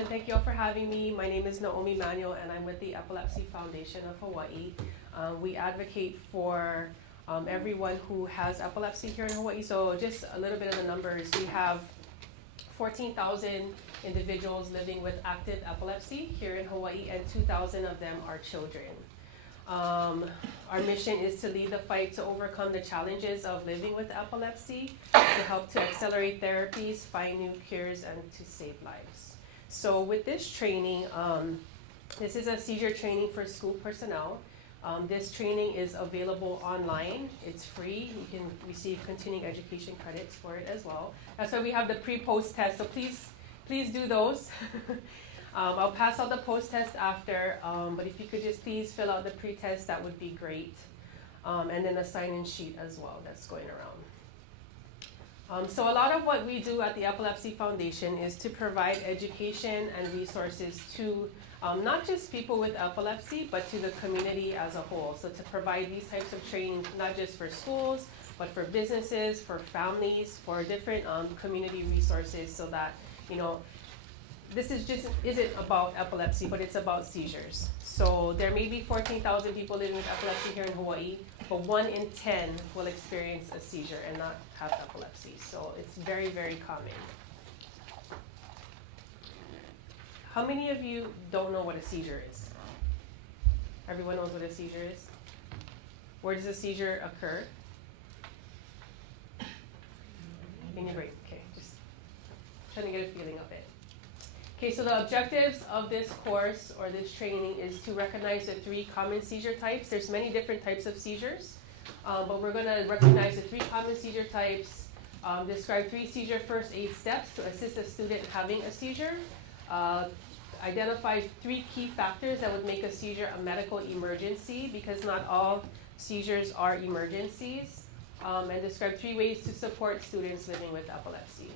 everyone. Thank you all for having me. My name is Naomi Manuel, and I'm with the Epilepsy Foundation of Hawaii. We advocate for everyone who has epilepsy here in Hawaii. So just a little bit of the numbers. We have 14,000 individuals living with active epilepsy here in Hawaii, and 2,000 of them are children. Our mission is to lead the fight to overcome the challenges of living with epilepsy, to help to accelerate therapies, find new cures, and to save lives. So with this training, this is a seizure training for school personnel. This training is available online. It's free. You can receive continuing education credits for it as well. That's why we have the pre-post test, so please do those. I'll pass out the post-test after, but if you could just please fill out the pre-test, that would be great. And then a sign-in sheet as well that's going around. So a lot of what we do at the Epilepsy Foundation is to provide education and resources to not just people with epilepsy, but to the community as a whole. So to provide these types of training, not just for schools, but for businesses, for families, for different community resources, so that, you know, this isn't about epilepsy, but it's about seizures. So there may be 14,000 people living with epilepsy here in Hawaii, but 1 in 10 will experience a seizure and not have epilepsy. So it's very, very common. How many of you don't know what a seizure is? Everyone knows what a seizure is? Where does a seizure occur? In your brain. Okay, just trying to get a feeling of it. Okay, so the objectives of this course or this training is to recognize the 3 common seizure types. There's many different types of seizures, but we're going to recognize the 3 common seizure types, describe 3 seizure first aid steps to assist a student having a seizure, identify 3 key factors that would make a seizure a medical emergency, because not all seizures are emergencies, and describe 3 ways to support students living with epilepsy.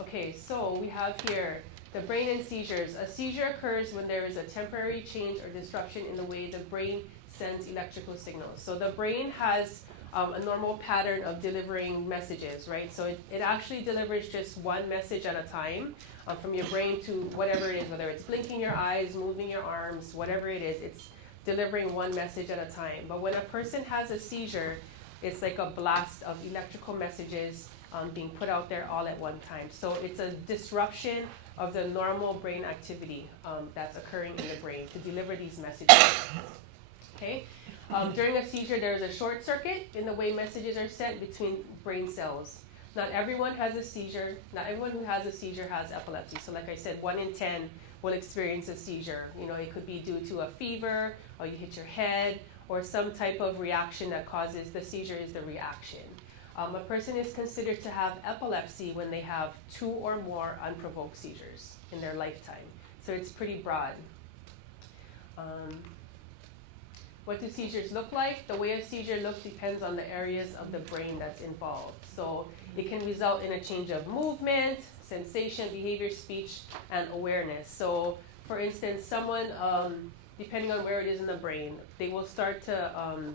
Okay, so we have here the brain and seizures. A seizure occurs when there is a temporary change or disruption in the way the brain sends electrical signals. So the brain has a normal pattern of delivering messages, right? So it actually delivers just one message at a time from your brain to whatever it is, whether it's blinking your eyes, moving your arms, whatever it is, it's delivering one message at a time. But when a person has a seizure, it's like a blast of electrical messages being put out there all at one time. So it's a disruption of the normal brain activity that's occurring in the brain to deliver these messages. Okay? During a seizure, there's a short circuit in the way messages are sent between brain cells. Not everyone has a seizure. Not everyone who has a seizure has epilepsy. So like I said, 1 in 10 will experience a seizure. You know, it could be due to a fever, or you hit your head, or some type of reaction that causes the seizure is the reaction. A person is considered to have epilepsy when they have 2 or more unprovoked seizures in their lifetime. So it's pretty broad. What do seizures look like? The way a seizure looks depends on the areas of the brain that's involved. So it can result in a change of movement, sensation, behavior, speech, and awareness. So for instance, someone, depending on where it is in the brain, they will start to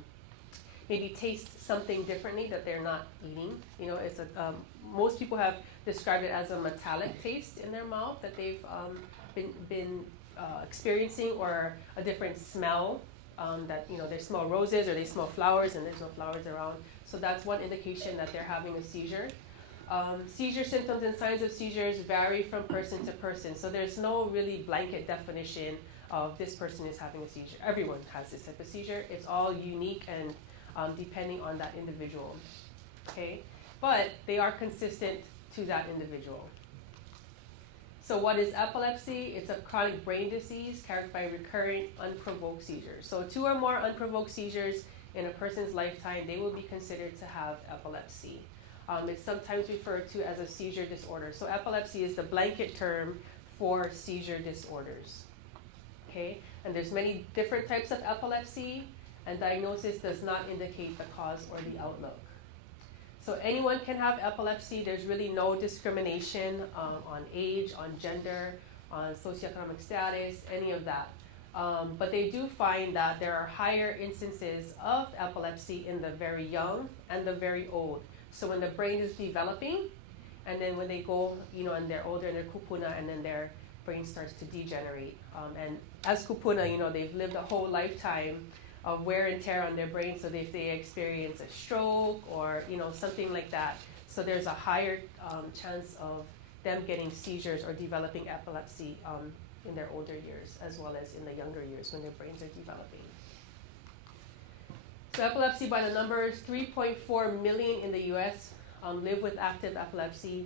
maybe taste something differently that they're not eating. You know, it's most people have described it as a metallic taste in their mouth that they've been experiencing, or a different smell that, you know, they smell roses or they smell flowers and there's no flowers around. So that's one indication that they're having a seizure. Seizure symptoms and signs of seizures vary from person to person. So there's no really blanket definition of this person is having a seizure. Everyone has this type of seizure. It's all unique and depending on that individual, okay? But they are consistent to that individual. So what is epilepsy? It's a chronic brain disease characterized by recurrent unprovoked seizures. So 2 or more unprovoked seizures in a person's lifetime, they will be considered to have epilepsy. It's sometimes referred to as a seizure disorder. So epilepsy is the blanket term for seizure disorders, okay? And there's many different types of epilepsy, and diagnosis does not indicate the cause or the outlook. So anyone can have epilepsy. There's really no discrimination on age, on gender, on socioeconomic status, any of that. But they do find that there are higher instances of epilepsy in the very young and the very old. So when the brain is developing, and then when they go, you know, and they're older and they're kupuna, and then they're brain starts to degenerate. And as kupuna, they've lived a whole lifetime of wear and tear on their brain, so if they experience a stroke or something like that, so there's a higher chance of them getting seizures or developing epilepsy in their older years, as well as in the younger years when their brains are developing. So epilepsy by the numbers, 3.4 million in the US live with active epilepsy.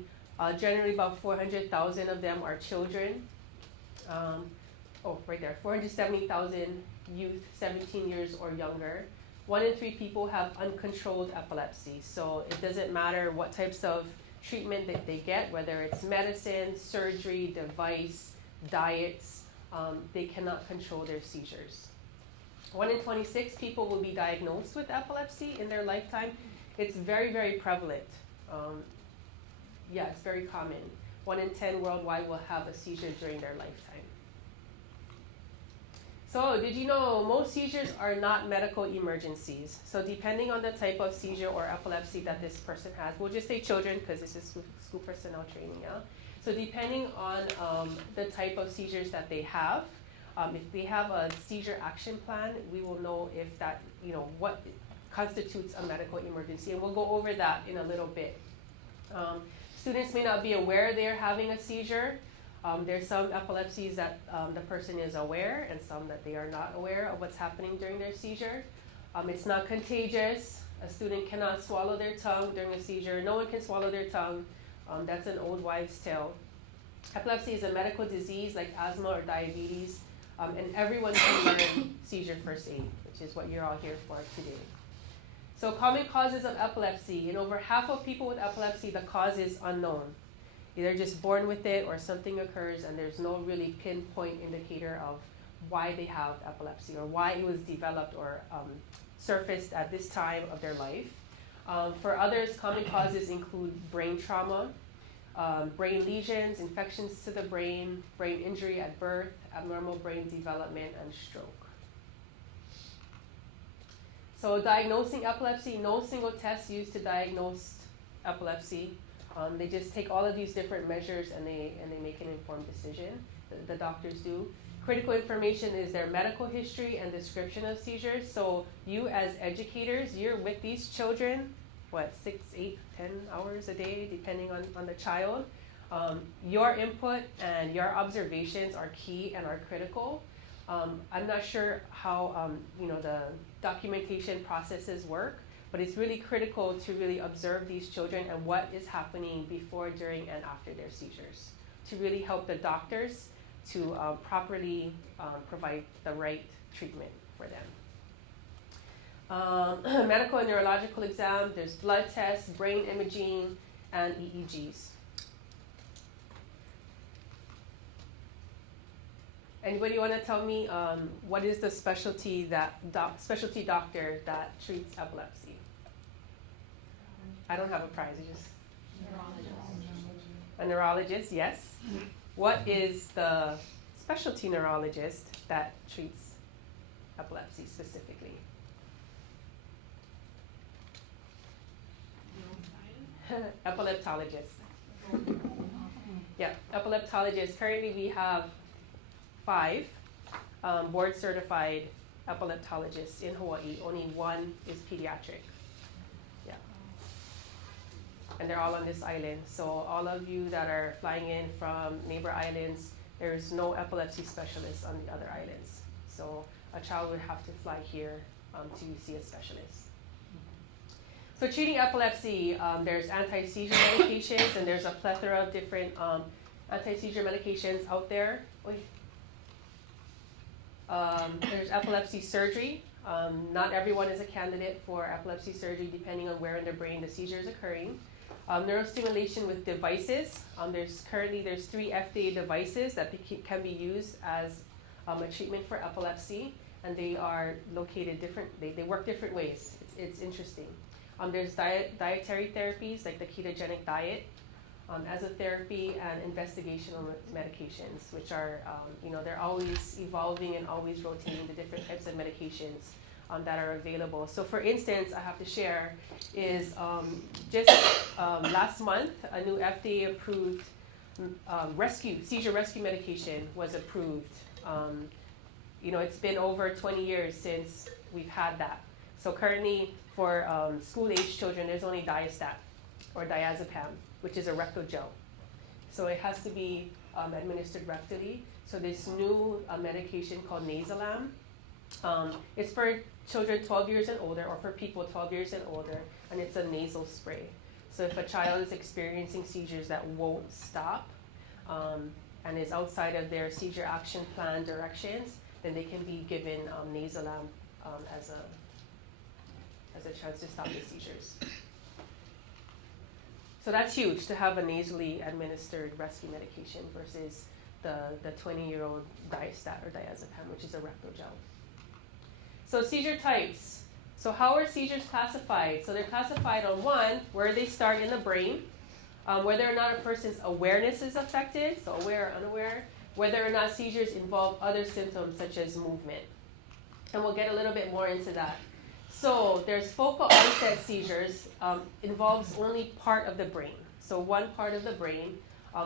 Generally about 400,000 of them are children. Right there, 470,000 youth 17 years or younger. 1 in 3 people have uncontrolled epilepsy. So it doesn't matter what types of treatment that they get, whether it's medicine, surgery, device, diets, they cannot control their seizures. 1 in 26 people will be diagnosed with epilepsy in their lifetime. It's very, very prevalent. It's very common. 1 in 10 worldwide will have a seizure during their lifetime. So did you know most seizures are not medical emergencies? So depending on the type of seizure or epilepsy that this person has, we'll just say children because this is school personnel training, yeah? So depending on the type of seizures that they have, if they have a seizure action plan, we will know if that, what constitutes a medical emergency. And we'll go over that in a little bit. Students may not be aware they're having a seizure. There's some epilepsies that the person is aware and some that they are not aware of what's happening during their seizure. It's not contagious. A student cannot swallow their tongue during a seizure. No one can swallow their tongue. That's an old wives' tale. Epilepsy is a medical disease like asthma or diabetes, and everyone can learn Seizure First Aid, which is what you're all here for today. So common causes of epilepsy. In over half of people with epilepsy, the cause is unknown. They're just born with it or something occurs and there's no really pinpoint indicator of why they have epilepsy or why it was developed or surfaced at this time of their life. For others, common causes include brain trauma, brain lesions, infections to the brain injury at birth, abnormal brain development, and stroke. So diagnosing epilepsy, no single test used to diagnose epilepsy. They just take all of these different measures and they make an informed decision. The doctors do. Critical information is their medical history and description of seizures. So you as educators, you're with these children, 6, 8, 10 hours a day, depending on the child. Your input and your observations are key and are critical. I'm not sure how the documentation processes work, but it's really critical to really observe these children and what is happening before, during, and after their seizures to really help the doctors to properly provide the right treatment for them. Medical and neurological exam, there's blood tests, brain imaging, and EEGs. Anybody want to tell me what is the specialty doctor that treats epilepsy? I don't have a prize. Just a neurologist, yes. What is the specialty neurologist that treats epilepsy specifically? Epileptologist. Yeah, epileptologist. Currently we have 5 board certified epileptologists in Hawaii. Only 1 is pediatric. Yeah. And they're all on this island. So all of you that are flying in from neighbor islands, there's no epilepsy specialist on the other islands. So a child would have to fly here to see a specialist. So treating epilepsy, there's anti-seizure medications, and there's a plethora of different anti-seizure medications out there. There's epilepsy surgery. Not everyone is a candidate for epilepsy surgery depending on where in the brain the seizure is occurring. Neurostimulation with devices. There's 3 FDA devices that can be used as a treatment for epilepsy, and they are located they work different ways. It's interesting. There's dietary therapies like the ketogenic diet as a therapy, and investigational medications, which are, they're always evolving and always rotating the different types of medications that are available. So for instance, I have to share is just last month, a new FDA approved seizure rescue medication was approved. It's been over 20 years since we've had that. So currently for school-age children, there's only Diastat or diazepam, which is a rectal gel. So it has to be administered rectally. So this new medication called Nasolam, it's for children 12 years and older, or for people 12 years and older, and it's a nasal spray. So if a child is experiencing seizures that won't stop and is outside of their seizure action plan directions, then they can be given Nasolam as a chance to stop the seizures. So that's huge, to have a nasally administered rescue medication versus the 20-year-old Diastat or diazepam, which is a rectal gel. So seizure types. So how are seizures classified? So they're classified on one, where they start in the brain, whether or not a person's awareness is affected, so aware or unaware, whether or not seizures involve other symptoms such as movement. And we'll get a little bit more into that. So there's focal onset seizures, involves only part of the brain. So one part of the brain.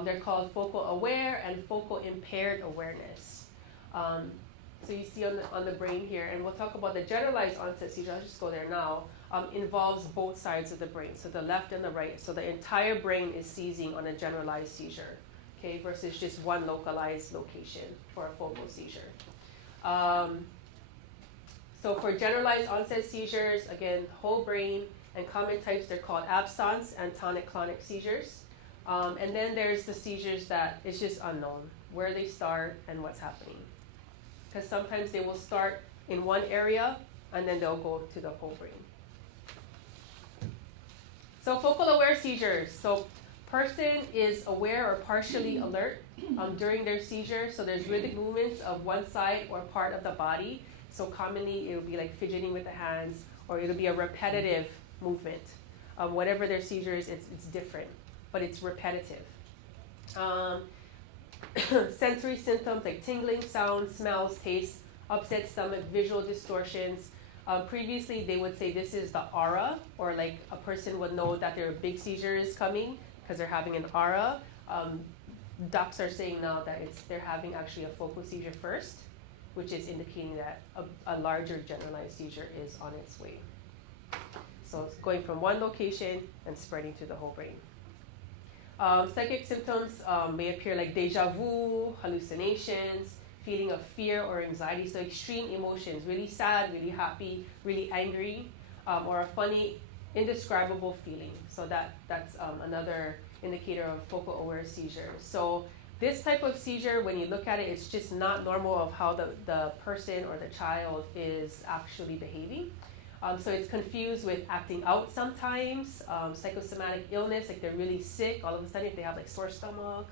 They're called focal aware and focal impaired awareness. So you see on the brain here, and we'll talk about the generalized onset seizure, I'll just go there now, involves both sides of the brain, so the left and the right. So the entire brain is seizing on a generalized seizure, okay, versus just one localized location for a focal seizure. So for generalized onset seizures, again, whole brain, and common types, they're called absence and tonic-clonic seizures. And then there's the seizures that it's just unknown, where they start and what's happening. Because sometimes they will start in one area and then they'll go to the whole brain. So focal aware seizures. So person is aware or partially alert during their seizure. So there's rhythmic movements of one side or part of the body. So commonly it will be like fidgeting with the hands, or it'll be a repetitive movement. Whatever their seizure is, it's different, but it's repetitive. Sensory symptoms like tingling, sounds, smells, tastes, upset stomach, visual distortions. Previously, they would say this is the aura, or like a person would know that their big seizure is coming because they're having an aura. Docs are saying now that they're having actually a focal seizure first, which is indicating that a larger generalized seizure is on its way. So it's going from one location and spreading to the whole brain. Psychic symptoms may appear like deja vu, hallucinations, feeling of fear or anxiety, so extreme emotions, really sad, really happy, really angry, or a funny, indescribable feeling. So that's another indicator of focal aware seizure. So this type of seizure, when you look at it, it's just not normal of how the person or the child is actually behaving. So it's confused with acting out sometimes, psychosomatic illness, like they're really sick, all of a sudden if they have like sore stomach,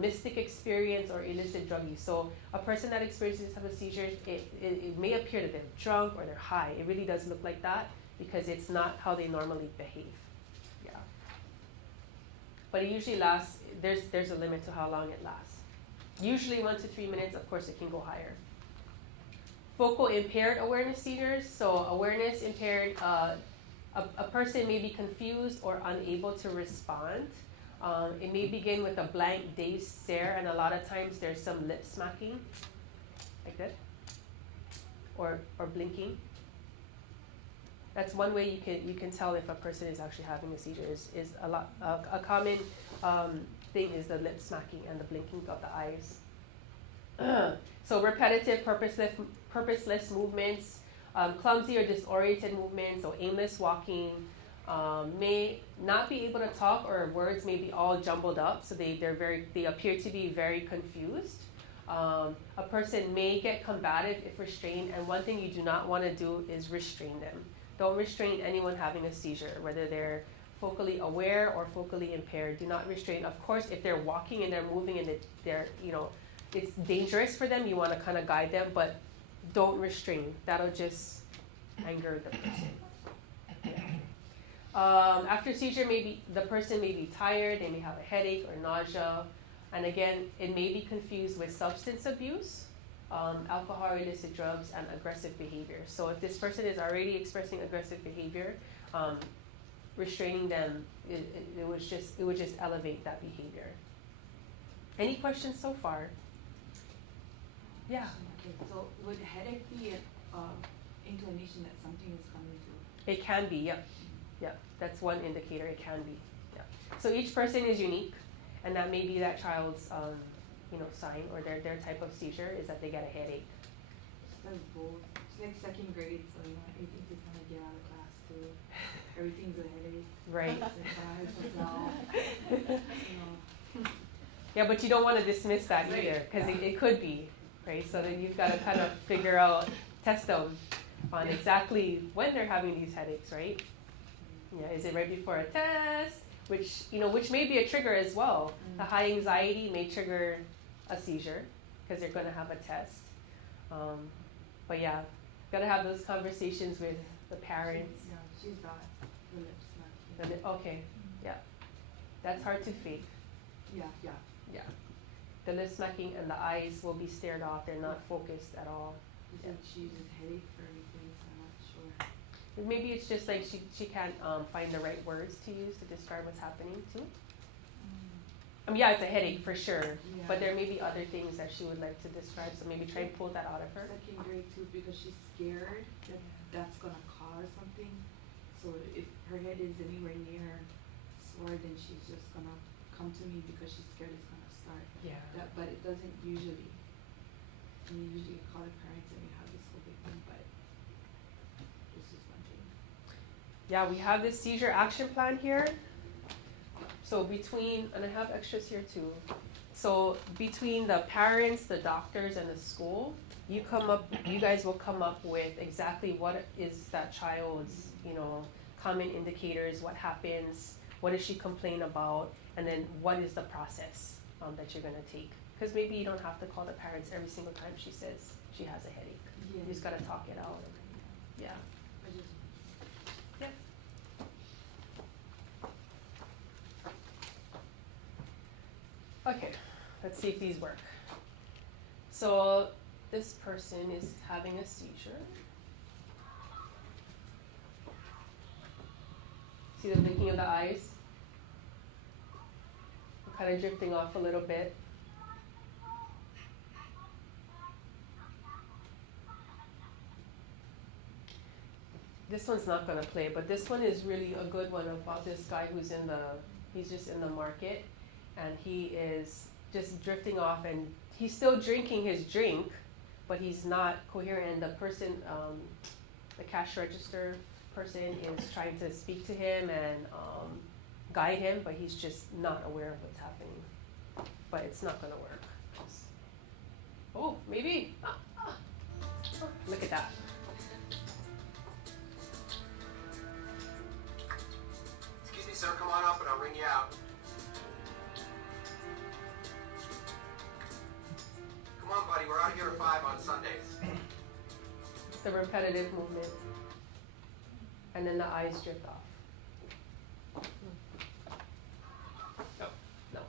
mystic experience, or illicit drug use. So a person that experiences this type of seizures, it may appear that they're drunk or they're high. It really does look like that because it's not how they normally behave. Yeah. But it usually lasts, there's a limit to how long it lasts. Usually 1 to 3 minutes, of course it can go higher. Focal impaired awareness seizures. So awareness impaired, a person may be confused or unable to respond. It may begin with a blank, dazed stare, and a lot of times there's some lip smacking, like that, or blinking. That's one way you can tell if a person is actually having a seizure. Is a common thing is the lip smacking and the blinking of the eyes. So repetitive, purposeless movements, clumsy or disoriented movements, so aimless walking, may not be able to talk, or words may be all jumbled up, so they appear to be very confused. A person may get combative if restrained, and one thing you do not want to do is restrain them. Don't restrain anyone having a seizure, whether they're focally aware or focally impaired. Do not restrain. Of course, if they're walking and they're moving and they're it's dangerous for them, you want to kind of guide them, but don't restrain. That'll just anger the person. Yeah. After seizure, the person may be tired, they may have a headache or nausea, and again, it may be confused with substance abuse, alcohol, illicit drugs, and aggressive behavior. So if this person is already expressing aggressive behavior, restraining them, it would just elevate that behavior. Any questions so far? Yeah. Okay, so would headache be an inclination that something is coming through? It can be, yep. Yep. That's one indicator, it can be. Yep. So each person is unique, and that may be that child's sign or their type of seizure is that they get a headache. It's like both. It's like second grade, so I think they kind of get out of class too. Everything's a headache. Right. It's like, Yeah, but you don't want to dismiss that either, because it could be, right? So then you've got to kind of figure out, test them on exactly when they're having these headaches, right? Yeah, is it right before a test? Which may be a trigger as well. The high anxiety may trigger a seizure because they're going to have a test. But yeah, got to have those conversations with the parents. She's got the lips smacking. Okay, yeah. That's hard to fake. Yeah. Yeah. The lip smacking and the eyes will be stared off. They're not focused at all. Yeah. She uses headache for everything, so I'm not sure. Maybe it's just like she can't find the right words to use to describe what's happening too. I mean, yeah, it's a headache for sure, but there may be other things that she would like to describe, so maybe try and pull that out of her. Second grade too, because she's scared that that's going to cause something. So if her head is anywhere near sore, then she's just going to come to me because she's scared it's going to start. Yeah. But it doesn't usually. I mean, usually you call the parents and we have this whole big thing, but this is one thing. Yeah, we have this seizure action plan here. So and I have extras here too. So between the parents, the doctors, and the school, you guys will come up with exactly what is that child's, common indicators, what happens, what does she complain about, and then what is the process that you're gonna take. Because maybe you don't have to call the parents every single time she says she has a headache. Yeah. You just gotta talk it out. Yeah. Yep. Okay, let's see if these work. So this person is having a seizure. See the blinking of the eyes? I'm kind of drifting off a little bit. This one's not going to play, but this one is really a good one about this guy he's just in the market, and he is just drifting off, and he's still drinking his drink, but he's not coherent, and the person, the cash register person is trying to speak to him and guide him, but he's just not aware of what's happening. But it's not going to work. Oh, maybe. Look at that. Excuse me, sir, come on up and I'll ring you out. Come on, buddy, we're out here at 5 on Sundays. It's the repetitive movement. And then the eyes drift off. No.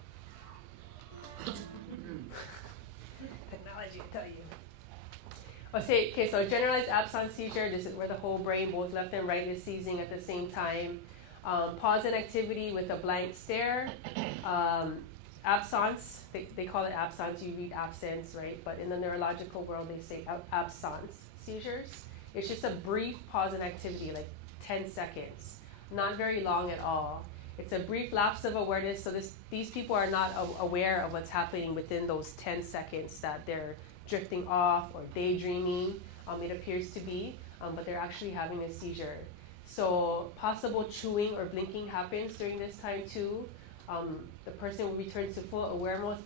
Technology will tell you. Okay, so generalized absence seizure, this is where the whole brain, both left and right, is seizing at the same time. Pause in activity with a blank stare. Absence, they call it absence, you read absence, right? But in the neurological world, they say absence seizures. It's just a brief pause in activity, like 10 seconds, not very long at all. It's a brief lapse of awareness, so these people are not aware of what's happening within those 10 seconds that they're drifting off or daydreaming, it appears to be, but they're actually having a seizure. So possible chewing or blinking happens during this time too. The person will return to full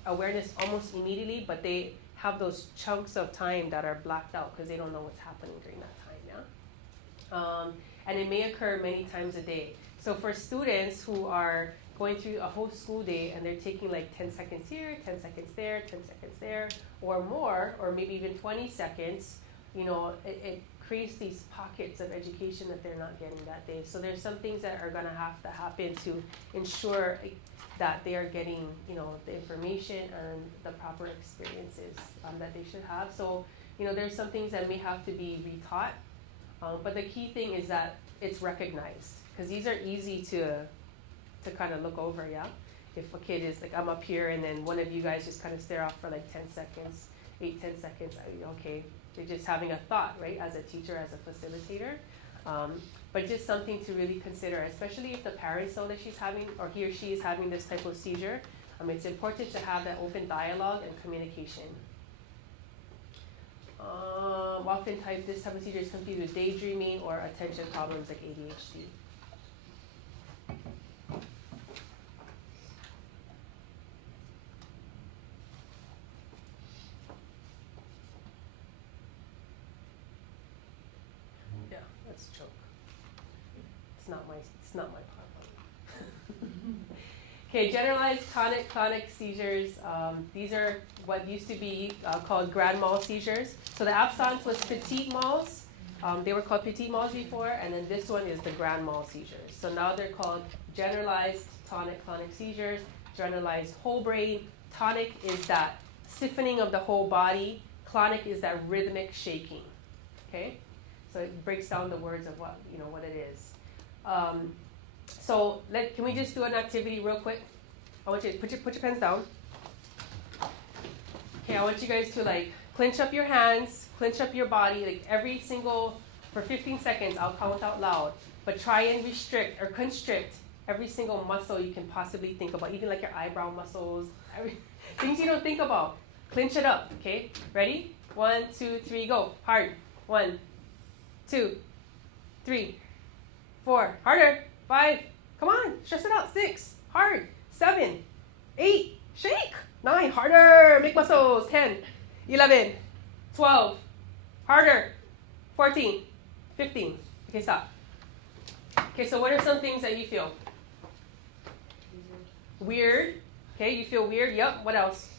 awareness almost immediately, but they have those chunks of time that are blacked out because they don't know what's happening during that time, yeah? And it may occur many times a day. So for students who are going through a whole school day and they're taking like 10 seconds here, 10 seconds there, 10 seconds there, or more, or maybe even 20 seconds, it creates these pockets of education that they're not getting that day. So there's some things that are gonna have to happen to ensure that they are getting, the information and the proper experiences that they should have. So, there's some things that may have to be retaught. But the key thing is that it's recognized, because these are easy to kind of look over, yeah? if a kid is like, I'm up here and then one of you guys just kind of stare off for like 10 seconds, 8-10 seconds, okay, they're just having a thought, right, as a teacher, as a facilitator. But just something to really consider, especially if the parents know that she's having, or he or she is having this type of seizure. It's important to have that open dialogue and communication. Often this type of seizure is confused with daydreaming or attention problems like ADHD. Yeah, let's choke. It's not my problem. Okay, generalized tonic seizures. These are what used to be called grand mal seizures. So the absence was petit mals. They were called petit mals before, and then this one is the grand mal seizures. So now they're called generalized tonic seizures, generalized whole brain. Tonic is that stiffening of the whole body. Clonic is that rhythmic shaking. Okay, so it breaks down the words of what it is. So can we just do an activity real quick? I want you to put your pens down. Okay, I want you guys to like clench up your hands, clench up your body, like for 15 seconds, I'll count out loud. But try and restrict or constrict every single muscle you can possibly think about, even like your eyebrow muscles, things you don't think about. Clench it up, okay? Ready? 1, 2, 3, go. Hard. 1, 2, 3, 4. Harder. 5. Come on. Stress it out. 6. Hard. 7. 8. Shake. 9. Harder. Make muscles. 10. 11. 12. Harder. 14. 15. Okay, stop. Okay, so what are some things that you feel? Weird. Okay, you feel weird. Yep. What else?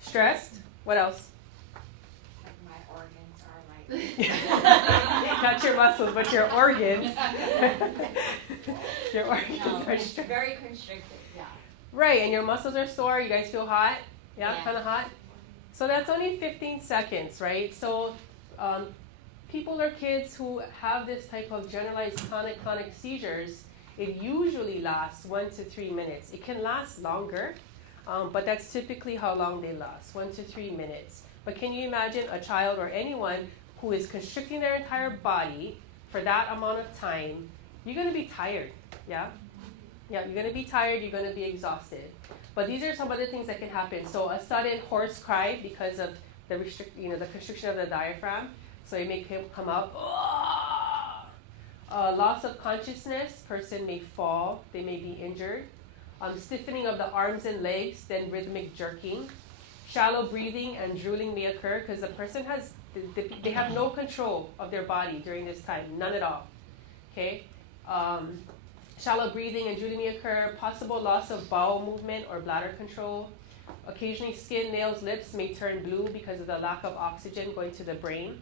Stressed. What else? Like my organs are like... Not your muscles, but your organs. Your organs are stressed. Very constricted, yeah. Right, and your muscles are sore. You guys feel hot? Yeah. Yeah. Kind of hot? So that's only 15 seconds, right? So people or kids who have this type of generalized tonic seizures, it usually lasts 1 to 3 minutes. It can last longer, but that's typically how long they last, 1 to 3 minutes. But can you imagine a child or anyone who is constricting their entire body for that amount of time? You're going to be tired, yeah? Yeah, you're going to be tired, you're going to be exhausted. But these are some other things that can happen. So a sudden hoarse cry because of the constriction of the diaphragm. So it may come out. Loss of consciousness, person may fall, they may be injured. Stiffening of the arms and legs, then rhythmic jerking. Shallow breathing and drooling may occur because the person they have no control of their body during this time, none at all. Okay. Shallow breathing and drooling may occur. Possible loss of bowel movement or bladder control. Occasionally skin, nails, lips may turn blue because of the lack of oxygen going to the brain.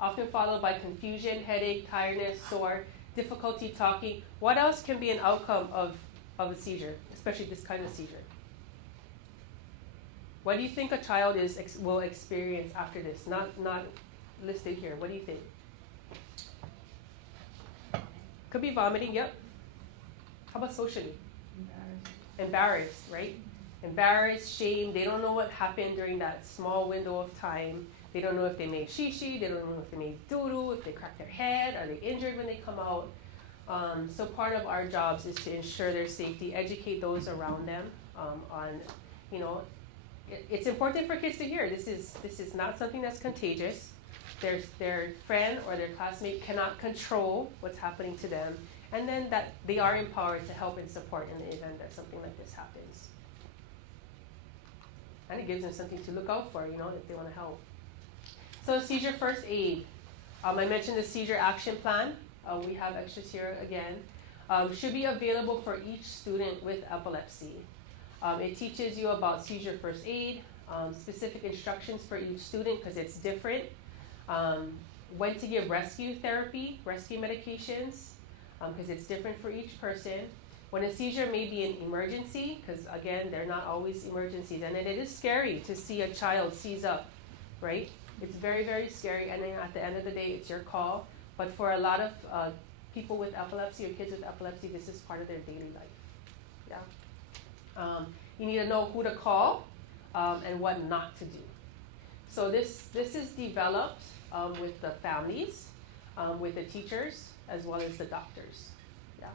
Often followed by confusion, headache, tiredness, sore, difficulty talking. What else can be an outcome of a seizure, especially this kind of seizure? What do you think a child will experience after this? Not listed here. What do you think? Could be vomiting, yep. How about socially? Embarrassed, right? Embarrassed, shame. They don't know what happened during that small window of time. They don't know if they made shishi. They don't know if they made doo-doo, if they cracked their head. Are they injured when they come out? So part of our jobs is to ensure their safety, educate those around them on, it's important for kids to hear this is not something that's contagious. Their friend or their classmate cannot control what's happening to them, and then that they are empowered to help and support in the event that something like this happens. And it gives them something to look out for, if they want to help. So Seizure First Aid. I mentioned the seizure action plan. We have extras here again. Should be available for each student with epilepsy. It teaches you about Seizure First Aid, specific instructions for each student because it's different. When to give rescue therapy, rescue medications, because it's different for each person. When a seizure may be an emergency, because again, they're not always emergencies. And then it is scary to see a child seize up, right? It's very, very scary. And then at the end of the day, it's your call. But for a lot of people with epilepsy or kids with epilepsy, this is part of their daily life. Yeah. You need to know who to call and what not to do. So this is developed with the families, with the teachers, as well as the doctors. Yeah.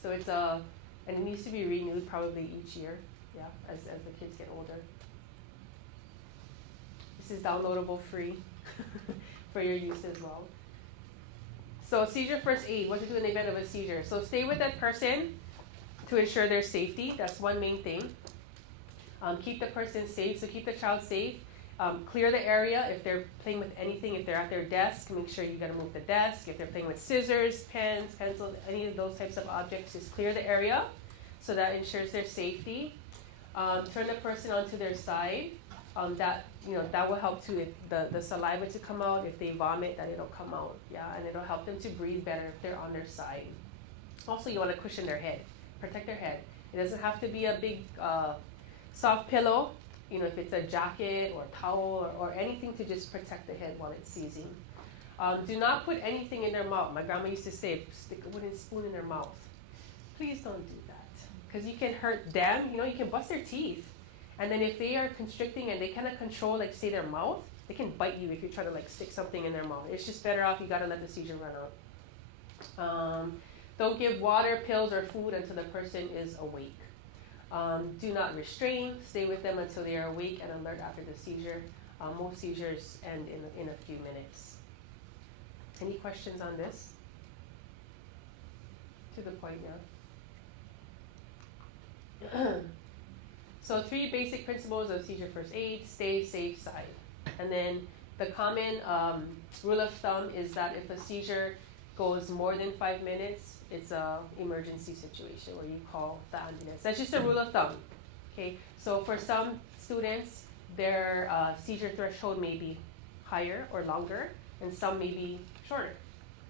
So it's and it needs to be renewed probably each year. Yeah, as the kids get older. This is downloadable free for your use as well. So Seizure First Aid, what to do in the event of a seizure. So stay with that person to ensure their safety. That's one main thing. Keep the person safe, so keep the child safe. Clear the area if they're playing with anything. If they're at their desk, make sure you gotta move the desk. If they're playing with scissors, pens, pencils, any of those types of objects, just clear the area so that ensures their safety. Turn the person onto their side. That will help to the saliva to come out. If they vomit, that it'll come out. Yeah, and it'll help them to breathe better if they're on their side. Also, you want to cushion their head, protect their head. It doesn't have to be a big soft pillow. If it's a jacket or towel or anything to just protect the head while it's seizing. Do not put anything in their mouth. My grandma used to say, stick a wooden spoon in their mouth. Please don't do that, because you can hurt them. You can bust their teeth. And then if they are constricting and they cannot control, like say their mouth, they can bite you if you try to stick something in their mouth. It's just better off, you gotta let the seizure run out. Don't give water, pills, or food until the person is awake. Do not restrain. Stay with them until they are awake and alert after the seizure. Most seizures end in a few minutes. Any questions on this? To the point now. So 3 basic principles of Seizure First Aid: stay safe side. And then the common rule of thumb is that if a seizure goes more than 5 minutes, it's an emergency situation where you call the ambulance. That's just a rule of thumb. Okay. So for some students, their seizure threshold may be higher or longer, and some may be shorter.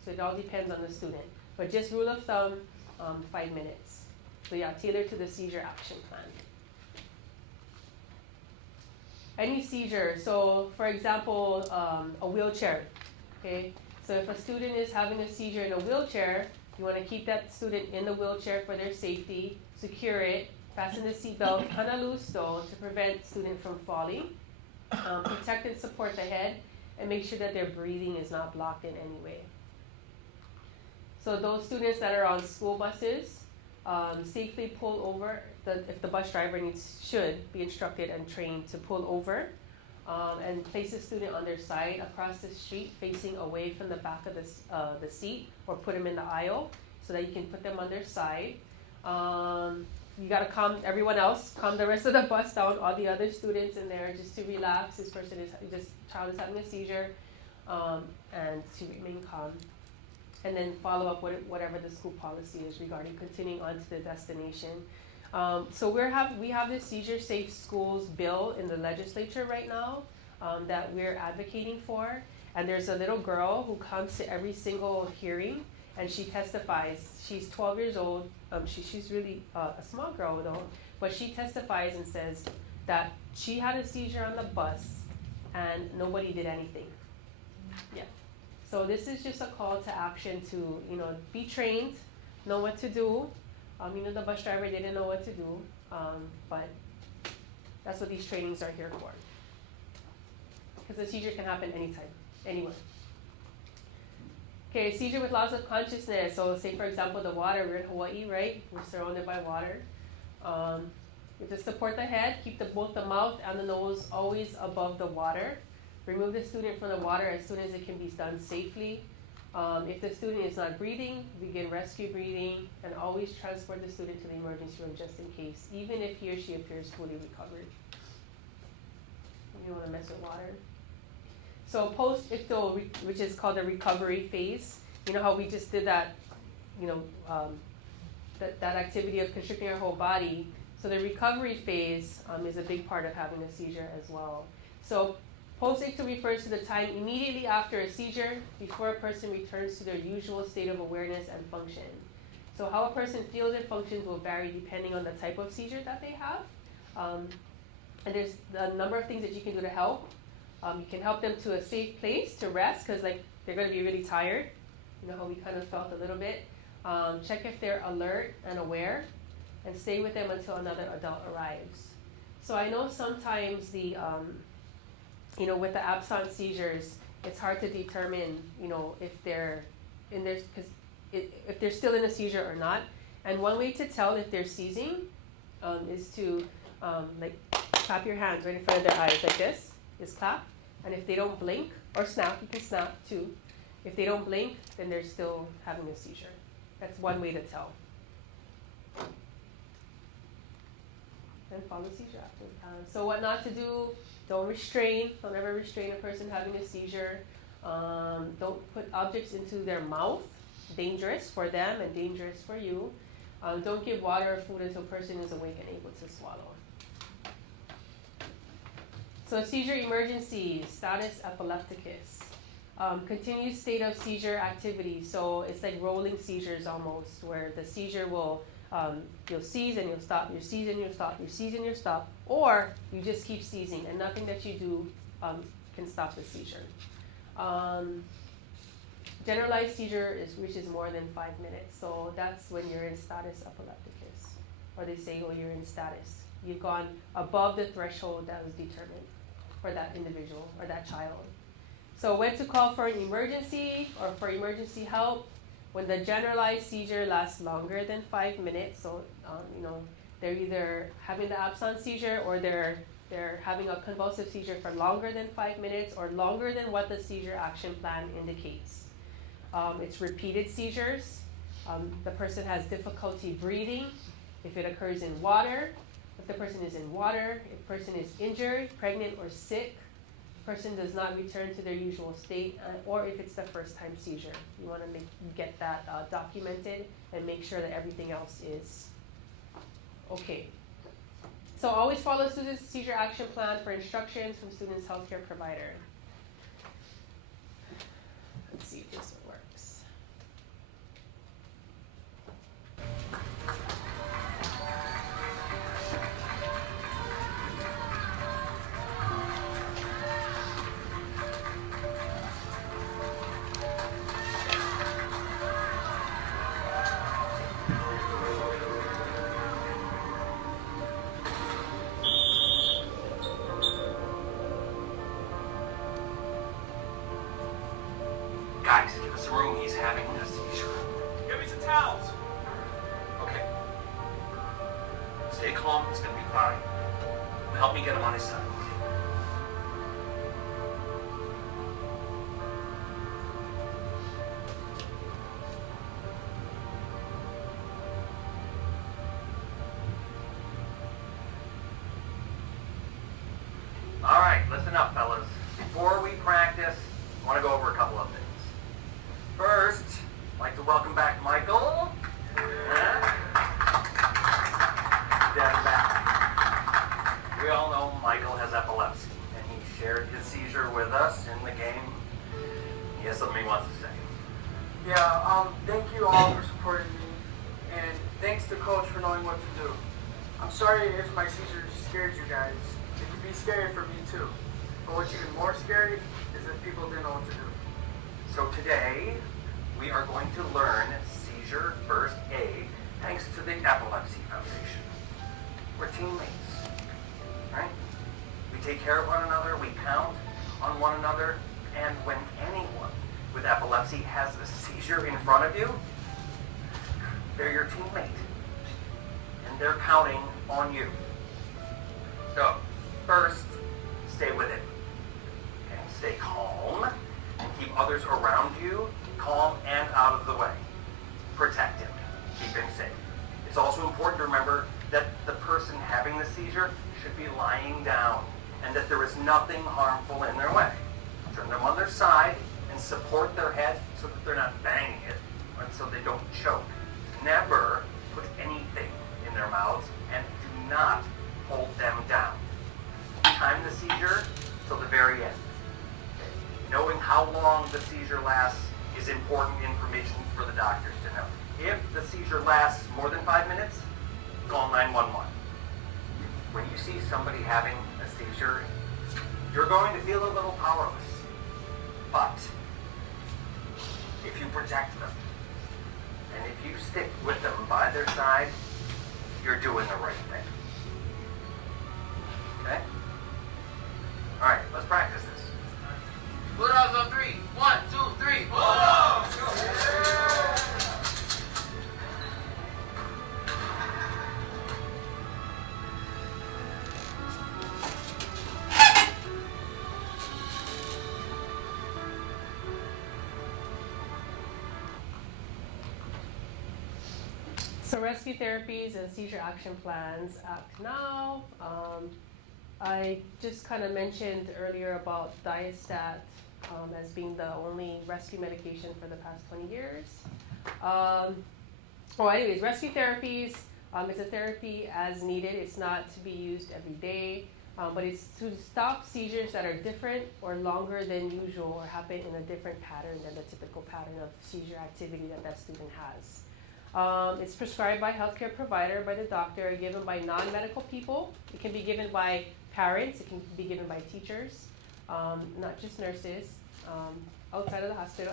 So it all depends on the student. But just rule of thumb, 5 minutes. So yeah, tailored to the seizure action plan. Any seizure, so for example, a wheelchair, okay? So if a student is having a seizure in a wheelchair, you want to keep that student in the wheelchair for their safety, secure it, fasten the seatbelt, kind of loose though, to prevent student from falling, protect and support the head, and make sure that their breathing is not blocked in any way. So those students that are on school buses, safely pull over. If the bus driver should be instructed and trained to pull over and place the student on their side across the street, facing away from the back of the seat, or put them in the aisle so that you can put them on their side. You gotta calm everyone else, calm the rest of the bus down, all the other students in there, just to relax. This child is having a seizure, and to remain calm. And then follow up with whatever the school policy is regarding continuing on to the destination. So we have this Seizure Safe Schools bill in the legislature right now that we're advocating for. And there's a little girl who comes to every single hearing, and she testifies. She's 12 years old. She's really a small girl though, but she testifies and says that she had a seizure on the bus and nobody did anything. Yeah. So this is just a call to action to, be trained, know what to do. The bus driver didn't know what to do, but that's what these trainings are here for. Because the seizure can happen anytime, anywhere. Okay, seizure with loss of consciousness. So say, for example, the water. We're in Hawaiʻi, right? We're surrounded by water. You have to support the head, keep both the mouth and the nose always above the water. Remove the student from the water as soon as it can be done safely. If the student is not breathing, begin rescue breathing, and always transport the student to the emergency room just in case, even if he or she appears fully recovered. You don't want to mess with water. So post-ictal, which is called the recovery phase, how we just did that, that activity of constricting our whole body. So the recovery phase is a big part of having a seizure as well. So post-ictal refers to the time immediately after a seizure, before a person returns to their usual state of awareness and function. So how a person feels and functions will vary depending on the type of seizure that they have. And there's a number of things that you can do to help. You can help them to a safe place to rest, because they're going to be really tired. you know how we kind of felt a little bit. Check if they're alert and aware, and stay with them until another adult arrives. So I know sometimes the, you know, with the absence seizures, it's hard to determine, you know, if they're in their, if they're still in a seizure or not. And one way to tell if they're seizing is to like clap your hands right in front of their eyes like this. Just clap. And if they don't blink or snap, you can snap too. If they don't blink, then they're still having a seizure. That's one way to tell. And follow seizure after. So what not to do, don't restrain. Don't ever restrain a person having a seizure. Don't put objects into their mouth. Dangerous for them and dangerous for you. Don't give water or food until a person is awake and able to swallow. So seizure emergencies, status epilepticus. Continued state of seizure activity. So it's like rolling seizures almost, where the seizure will, you'll seize and you'll stop, you seize and you'll stop, you seize and you'll stop, or you just keep seizing and nothing that you do can stop the seizure. Generalized seizure reaches more than 5 minutes, so that's when you're in status epilepticus, or they say, oh, you're in status. You've gone above the threshold that was determined for that individual or that child. So when to call for an emergency or for emergency help, when the generalized seizure lasts longer than 5 minutes, so you know, they're either having the absence seizure or they're having a convulsive seizure for longer than 5 minutes or longer than what the seizure action plan indicates. It's repeated seizures. The person has difficulty breathing. If it occurs in water, if the person is in water, if the person is injured, pregnant, or sick, the person does not return to their usual state, or if it's the first time seizure. You want to get that documented and make sure that everything else is okay. So always follow student's seizure action plan for instructions from student's healthcare provider. Let's see if this one works. Guys, give us a room. He's having a seizure. Give me some towels. Okay. Stay calm. It's gonna be fine. Help me get him on his side. All right, listen up, fellas. Before we practice, I want to go over a couple of things. First, I'd like to welcome back Michael. Daddy back. We all know Michael has epilepsy, and he shared his seizure with us in the game. He has something he wants to say. Yeah, thank you all for supporting me, and thanks to Coach for knowing what to do. I'm sorry if my seizure scared you guys. It could be scary for me too. But what's even more scary is if people didn't know what to do. So today, we are going to learn Seizure First Aid thanks to the Epilepsy Foundation. We're teammates, right? We take care of one another, we count on one another, and when anyone with epilepsy has a seizure in front of you, they're your teammate, and they're counting on you. So, first, stay with it. Okay, stay calm. Keep others around you calm and out of the way. Protect him. Keep him safe. It's also important to remember that the person having the seizure should be lying down and that there is nothing harmful in their way. Turn them on their side and support their head so that they're not banging it and so they don't choke. Never put anything in their mouths and do not hold them down. Time the seizure till the very end. Knowing how long the seizure lasts is important information for the doctors to know. If the seizure lasts more than 5 minutes, call 911. When you see somebody having a seizure, you're going to feel a little powerless. But if you protect them, and if you stick with them by their side, you're doing the right thing. Okay? All right, let's practice this. Bulldogs on 3. 1, 2, 3. Bulldogs! So rescue therapies and seizure action plans act now. I just kind of mentioned earlier about Diastat as being the only rescue medication for the past 20 years. Anyways, rescue therapies is a therapy as needed. It's not to be used every day, but it's to stop seizures that are different or longer than usual or happen in a different pattern than the typical pattern of seizure activity that student has. It's prescribed by healthcare provider, by the doctor, given by non-medical people. It can be given by parents, it can be given by teachers, not just nurses, outside of the hospital,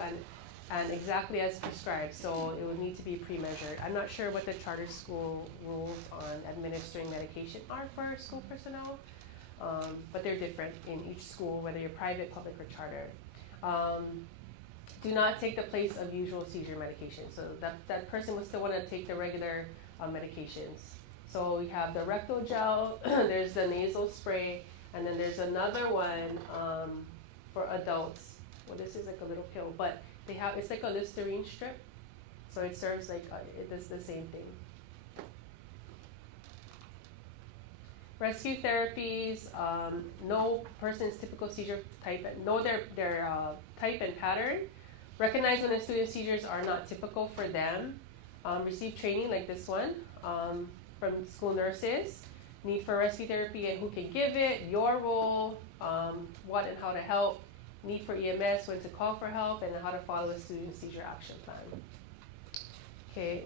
and exactly as prescribed. So it would need to be pre-measured. I'm not sure what the charter school rules on administering medication are for school personnel, but they're different in each school, whether you're private, public, or charter. Do not take the place of usual seizure medication. So that person will still want to take the regular medications. So we have the rectal gel, there's the nasal spray, and then there's another one for adults. Well, this is like a little pill, but it's like a Listerine strip. So it serves like, it does the same thing. Rescue therapies, know person's typical seizure type, know their type and pattern. Recognize when a student's seizures are not typical for them. Receive training like this one from school nurses. Need for rescue therapy and who can give it, your role, what and how to help. Need for EMS, when to call for help, and how to follow a student's seizure action plan. Okay,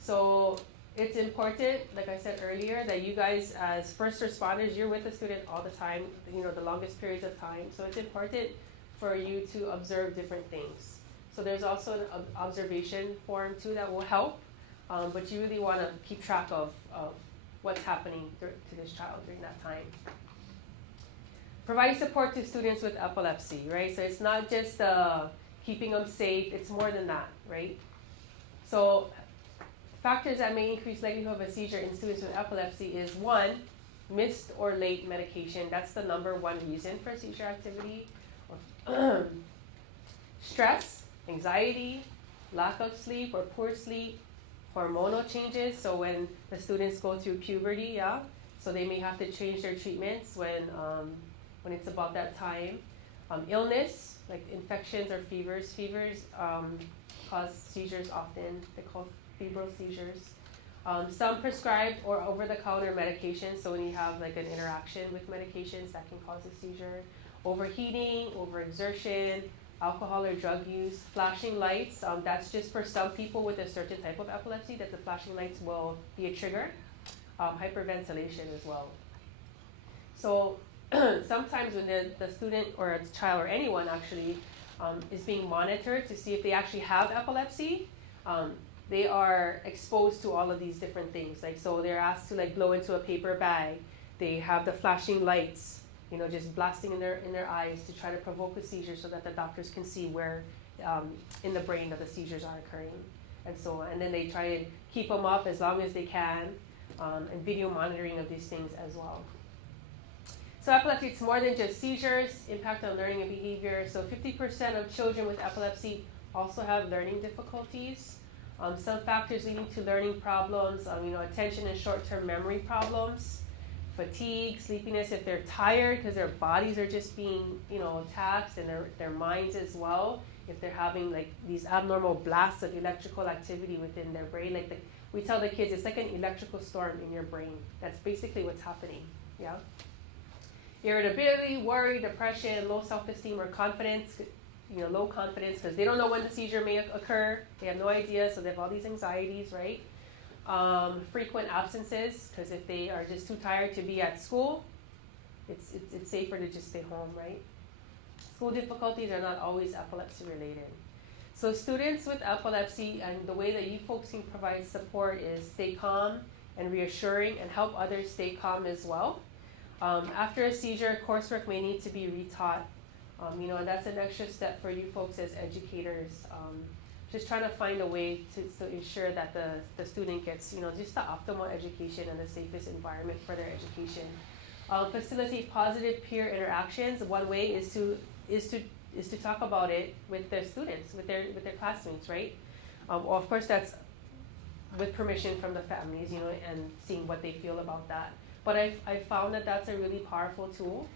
so it's important, like I said earlier, that you guys as first responders, you're with the student all the time, the longest periods of time. So it's important for you to observe different things. So there's also an observation form too that will help, but you really want to keep track of what's happening to this child during that time. Provide support to students with epilepsy, right? So it's not just keeping them safe, it's more than that, right? So factors that may increase likelihood of a seizure in students with epilepsy is 1, missed or late medication. That's the #1 reason for seizure activity. Stress, anxiety, lack of sleep or poor sleep, hormonal changes. So when the students go through puberty, so they may have to change their treatments when it's about that time. Illness, like infections or fevers. Fevers cause seizures often. They're called febrile seizures. Some prescribed or over-the-counter medications. So when you have like an interaction with medications, that can cause a seizure. Overheating, overexertion, alcohol or drug use, flashing lights. That's just for some people with a certain type of epilepsy that the flashing lights will be a trigger. Hyperventilation as well. So sometimes when the student or a child or anyone actually is being monitored to see if they actually have epilepsy, they are exposed to all of these different things. Like, so they're asked to like blow into a paper bag. They have the flashing lights, just blasting in their eyes to try to provoke a seizure so that the doctors can see where in the brain that the seizures are occurring. And then they try and keep them up as long as they can, and video monitoring of these things as well. So epilepsy, it's more than just seizures, impact on learning and behavior. So 50% of children with epilepsy also have learning difficulties. Some factors leading to learning problems, attention and short-term memory problems, fatigue, sleepiness, if they're tired because their bodies are just being, taxed, and their minds as well. If they're having like these abnormal blasts of electrical activity within their brain, we tell the kids it's like an electrical storm in your brain. That's basically what's happening, yeah? Irritability, worry, depression, low self-esteem or confidence, low confidence because they don't know when the seizure may occur. They have no idea, so they have all these anxieties, right? Frequent absences, because if they are just too tired to be at school, it's safer to just stay home, right? School difficulties are not always epilepsy related. So students with epilepsy, and the way that you folks can provide support is stay calm and reassuring and help others stay calm as well. After a seizure, coursework may need to be retaught. And that's an extra step for you folks as educators. Just trying to find a way to ensure that the student gets, just the optimal education and the safest environment for their education. Facilitate positive peer interactions. One way is to talk about it with their students, with their classmates, right? Well, of course, that's with permission from the families, and seeing what they feel about that. But I found that that's a really powerful tool.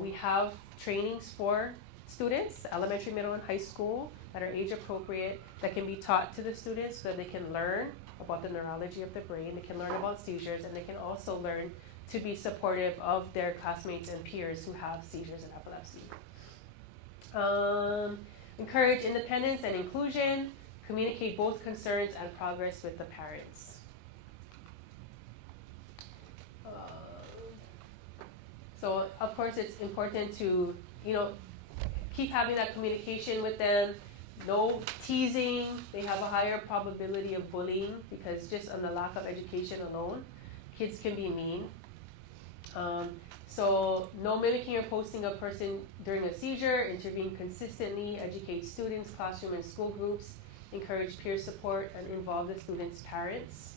We have trainings for students, elementary, middle, and high school, that are age appropriate, that can be taught to the students so that they can learn about the neurology of the brain, they can learn about seizures, and they can also learn to be supportive of their classmates and peers who have seizures and epilepsy. Encourage independence and inclusion, communicate both concerns and progress with the parents. So of course it's important to, keep having that communication with them. No teasing. They have a higher probability of bullying because just on the lack of education alone, kids can be mean. So no mimicking or posting a person during a seizure, intervene consistently, educate students, classroom and school groups, encourage peer support, and involve the students' parents.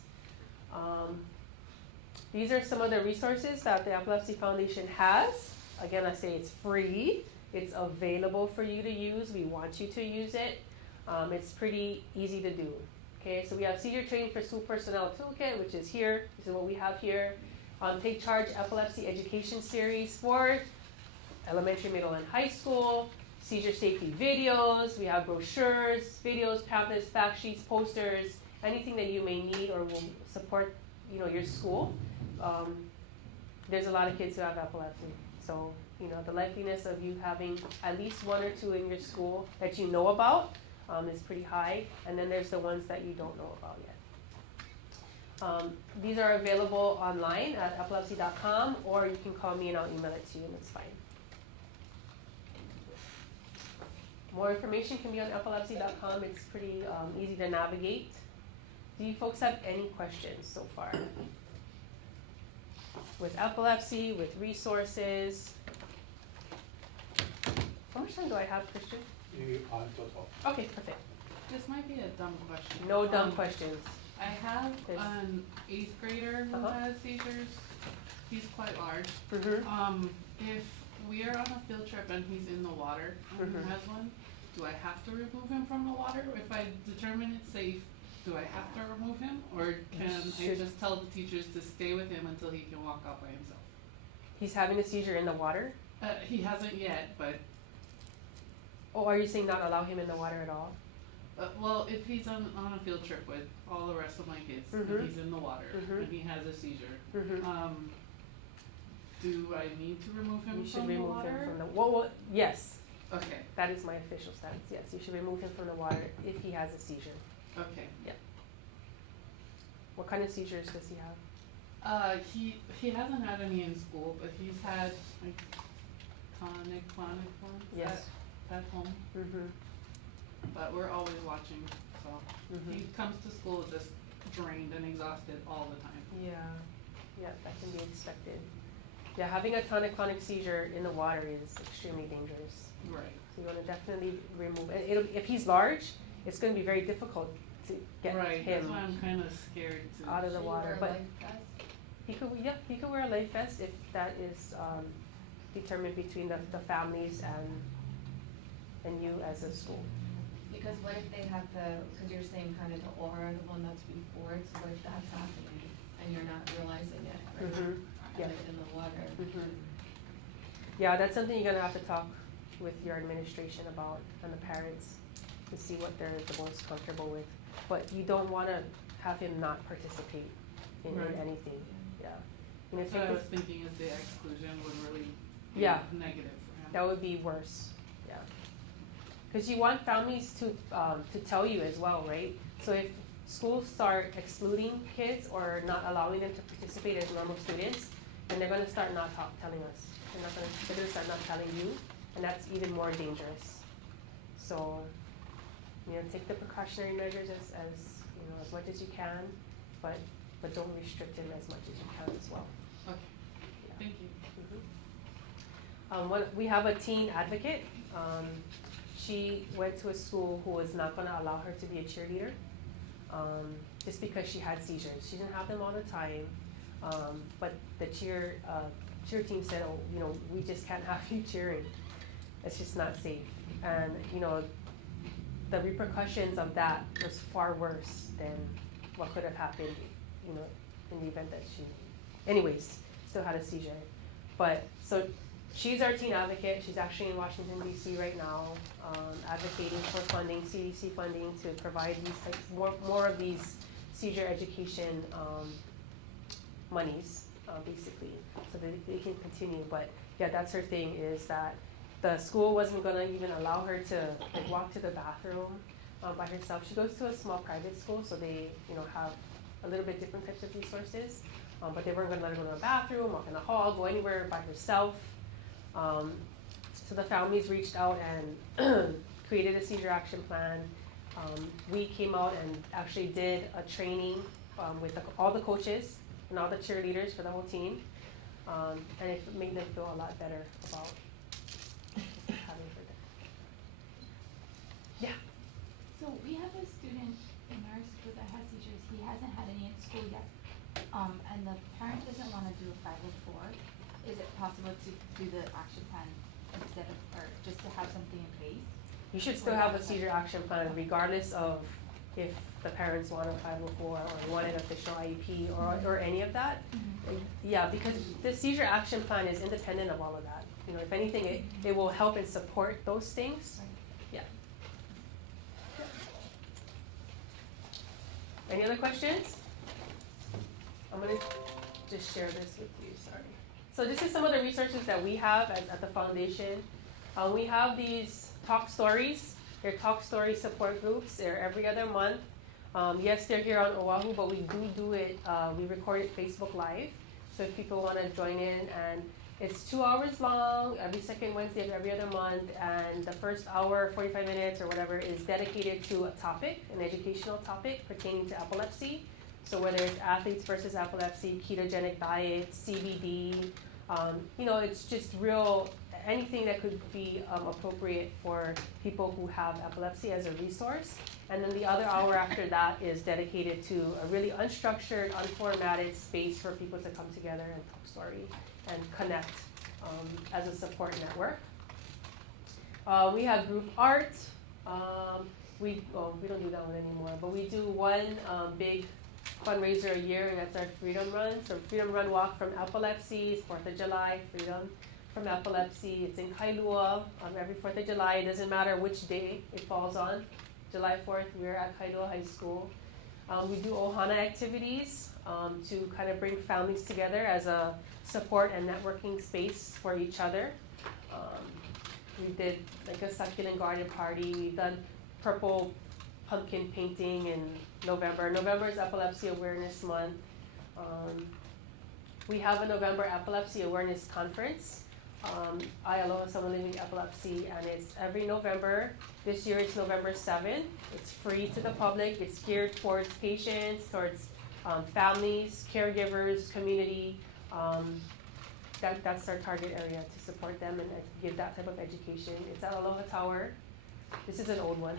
These are some of the resources that the Epilepsy Foundation has. Again, I say it's free. It's available for you to use. We want you to use it. It's pretty easy to do. Okay, so we have Seizure Training for School Personnel Toolkit, which is here. This is what we have here. Take Charge Epilepsy Education Series for elementary, middle, and high school. Seizure safety videos. We have brochures, videos, pamphlets, fact sheets, posters, anything that you may need or will support, your school. There's a lot of kids who have epilepsy, so the likeliness of you having at least one or two in your school that you know about is pretty high, and then there's the ones that you don't know about yet. These are available online at epilepsy.com, or you can call me and I'll email it to you, and it's fine. More information can be on epilepsy.com. It's pretty easy to navigate. Do you folks have any questions so far? With epilepsy, with resources. How much time do I have, Christian? Total. Okay, perfect. This might be a dumb question. No dumb questions. I have Yes. an 8th grader who has seizures. He's quite large. Mm-hmm. If we are on a field trip and he's in the water and he has one, do I have to remove him from the water? If I determine it's safe, do I have to remove him? Or can I just tell the teachers to stay with him until he can walk out by himself? He's having a seizure in the water? He hasn't yet, but Oh, are you saying not allow him in the water at all? well, if he's on a field trip with all the rest of my kids and he's in the water and he has a seizure, do I need to remove him You should from the remove water? him from the well, yes. Okay, That is my official stance. Yes, you should remove him from the water if he has a seizure. okay. What kind of seizures does he have? He hasn't had any in school, but he's had like tonic ones Yes. at home. But we're always watching, so he comes to school just drained and exhausted all the time. Yeah, that can be expected. Yeah, having a tonic-clonic seizure in the water is extremely dangerous. Right. So you want to definitely remove it. If he's large, it's going to be very difficult to get Right, him that's why I'm kind of scared to. out of the Should water. wear a But life vest? he could wear a life vest if that is determined between the families and you as a school. Because what if they have because you're saying kind of the aura, the one that's before it, so what if that's happening and you're not realizing it, right? Yeah. In the water. Yeah, that's something you're gonna have to talk with your administration about and the parents to see what they're the most comfortable with. But you don't want to have him not participate in anything. Yeah. That's what I was thinking is the exclusion would really be Yeah. negative for him. That would be worse. Yeah. Because you want families to tell you as well, right? So if schools start excluding kids or not allowing them to participate as normal students, then they're going to start not telling us. They're going to start not telling you, and that's even more dangerous. So take the precautionary measures as much as you can, but don't restrict it as much as you can as well. Okay, Yeah. thank you. We have a teen advocate. She went to a school who was not going to allow her to be a cheerleader, just because she had seizures. She didn't have them all the time, but the cheer team said, "Oh, we just can't have you cheering. It's just not safe." And the repercussions of that was far worse than what could have happened, in the event that she, anyways, still had a seizure. But so she's our teen advocate. She's actually in Washington, D.C. right now, advocating for funding, CDC funding, to provide these types, more of these seizure education monies, basically, so that they can continue. But yeah, that's her thing, is that the school wasn't gonna even allow her to walk to the bathroom by herself. She goes to a small private school, so they have a little bit different types of resources, but they weren't gonna let her go to the bathroom, walk in the hall, go anywhere by herself. So the families reached out and created a seizure action plan. We came out and actually did a training with all the coaches and all the cheerleaders for the whole team, and it made them feel a lot better about having her there. Yeah. So we have a student in our school that has seizures. He hasn't had any in school yet. And the parent doesn't want to do a 504. Is it possible to do the action plan instead of, or just to have something in place? You should still have a seizure action plan regardless of if the parents want a 504 or want an official IEP or any of that. Yeah, because the seizure action plan is independent of all of that. If anything, it will help and support those things. Yeah. Any other questions? I'm gonna just share this with you, sorry. So this is some of the resources that we have at the foundation. We have these talk stories. They're talk story support groups. They're every other month. Yes, they're here on Oahu, but we do it, we record it Facebook Live. So if people want to join in, and it's 2 hours long, every second Wednesday of every other month, and the first hour, 45 minutes or whatever, is dedicated to a topic, an educational topic pertaining to epilepsy. So whether it's athletes versus epilepsy, ketogenic diet, CBD, it's just anything that could be appropriate for people who have epilepsy as a resource. And then the other hour after that is dedicated to a really unstructured, unformatted space for people to come together and talk story and connect as a support network. We have group art. We don't do that one anymore, but we do one big fundraiser a year, and that's our Freedom Run. So Freedom Run Walk from Epilepsy, 4th of July, Freedom from Epilepsy. It's in Kailua every 4th of July. It doesn't matter which day it falls on. July 4th, we're at Kailua High School. We do ohana activities to kind of bring families together as a support and networking space for each other. We did like a succulent garden party. We've done purple pumpkin painting in November. November is Epilepsy Awareness Month. We have a November Epilepsy Awareness Conference. I Aloha Someone Living with Epilepsy, and it's every November. This year it's November 7th. It's free to the public. It's geared towards patients, towards families, caregivers, community. That's our target area, to support them and give that type of education. It's at Aloha Tower. This is an old one,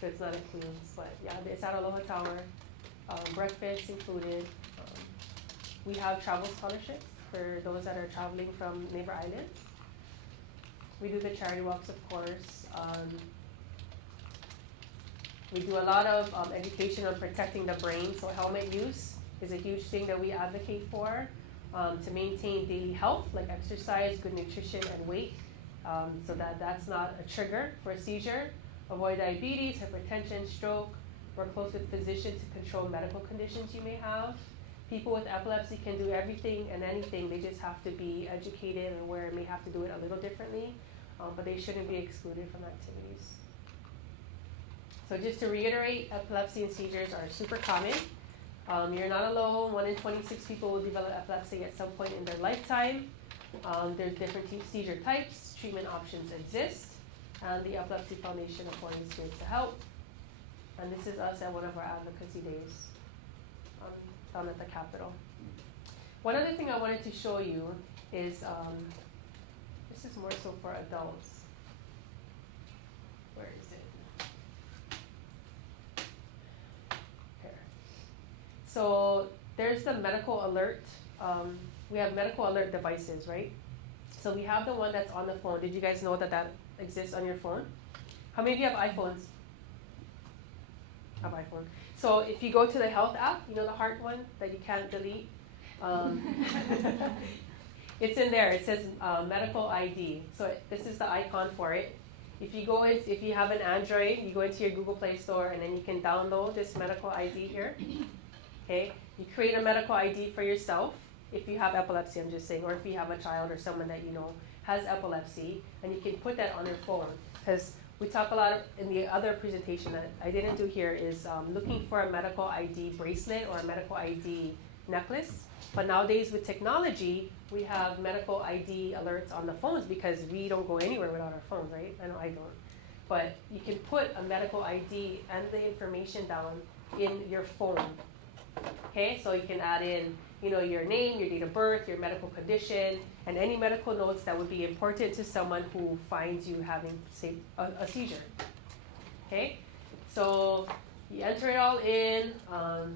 so it's not a Queens, but yeah, it's at Aloha Tower. Breakfast included. We have travel scholarships for those that are traveling from neighbor islands. We do the charity walks, of course. We do a lot of education on protecting the brain, so helmet use is a huge thing that we advocate for, to maintain daily health, like exercise, good nutrition, and weight, so that's not a trigger for a seizure. Avoid diabetes, hypertension, stroke. Work close with physicians to control medical conditions you may have. People with epilepsy can do everything and anything. They just have to be educated and aware and may have to do it a little differently, but they shouldn't be excluded from activities. So just to reiterate, epilepsy and seizures are super common. You're not alone. 1 in 26 people will develop epilepsy at some point in their lifetime. There's different seizure types. Treatment options exist. and the Epilepsy Foundation of Hawaiʻi is here to help. And this is us at one of our advocacy days down at the Capitol. One other thing I wanted to show you is, this is more so for adults. Where is it? Here. So there's the medical alert. We have medical alert devices, right? So we have the one that's on the phone. Did you guys know that that exists on your phone? How many of you have iPhones? Have iPhone. So if you go to the health app, you know the heart one that you can't delete? It's in there. It says medical ID. So this is the icon for it. If you go in, if you have an Android, you go into your Google Play Store and then you can download this medical ID here. Okay, you create a medical ID for yourself if you have epilepsy, I'm just saying, or if you have a child or someone that you know has epilepsy, and you can put that on your phone. Because we talk a lot in the other presentation that I didn't do here is looking for a medical ID bracelet or a medical ID necklace. But nowadays with technology, we have medical ID alerts on the phones because we don't go anywhere without our phones, right? I know I don't. But you can put a medical ID and the information down in your phone. Okay, so you can add in, you know, your name, your date of birth, your medical condition, and any medical notes that would be important to someone who finds you having, say, a seizure. Okay, so you enter it all in.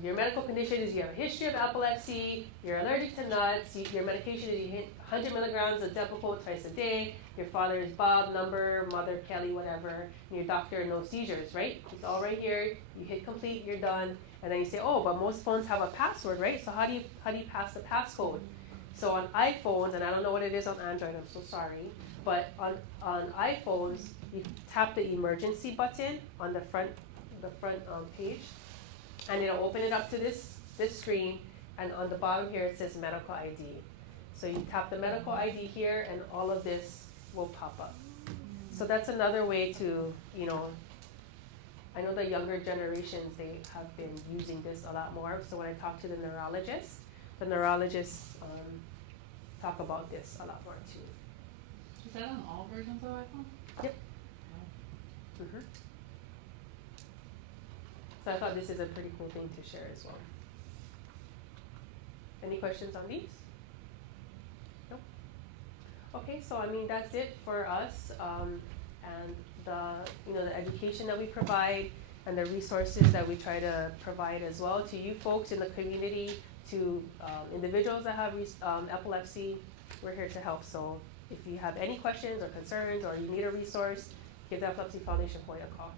Your medical condition is you have a history of epilepsy, you're allergic to nuts, your medication is you hit 100 milligrams of Depakote twice a day, your father is Bob, number, mother, Kelly, whatever, and your doctor, no seizures, right? It's all right here. You hit complete, you're done. And then you say, oh, but most phones have a password, right? So how do you pass the passcode? So on iPhones, and I don't know what it is on Android, I'm so sorry, but on iPhones, you tap the emergency button on the front page, and it'll open it up to this screen, and on the bottom here it says medical ID. So you tap the medical ID here, and all of this will pop up. So that's another way to, you know, I know the younger generations, they have been using this a lot more. So when I talk to the neurologists talk about this a lot more too. Is that on all versions of iPhone? Yep. Mm-hmm. So I thought this is a pretty cool thing to share as well. Any questions on these? No? Okay, so I mean that's it for us, and the education that we provide and the resources that we try to provide as well to you folks in the community, to individuals that have epilepsy. We're here to help. So if you have any questions or concerns or you need a resource, give the Epilepsy Foundation Hawaiʻi a call.